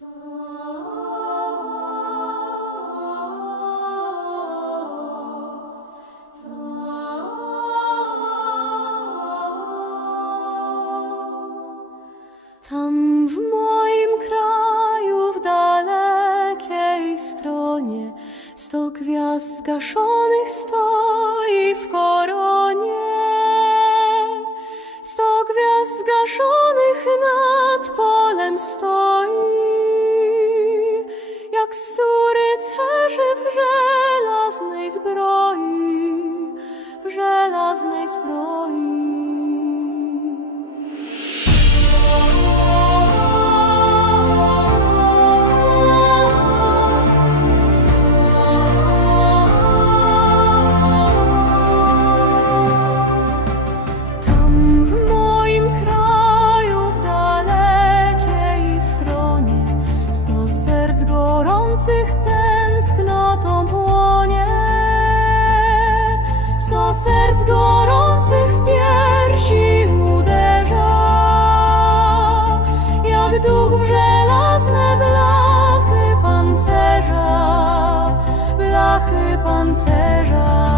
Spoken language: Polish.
Tam w moim kraju, w dalekiej stronie, sto gwiazd zgaszonych stoi w koronie. Sto gwiazd zgaszonych nad polem stoi, jak stu gorących tęsknotą płonie. Sto serc gorących w piersi uderza, jak duch w żelazne blachy pancerza, blachy pancerza.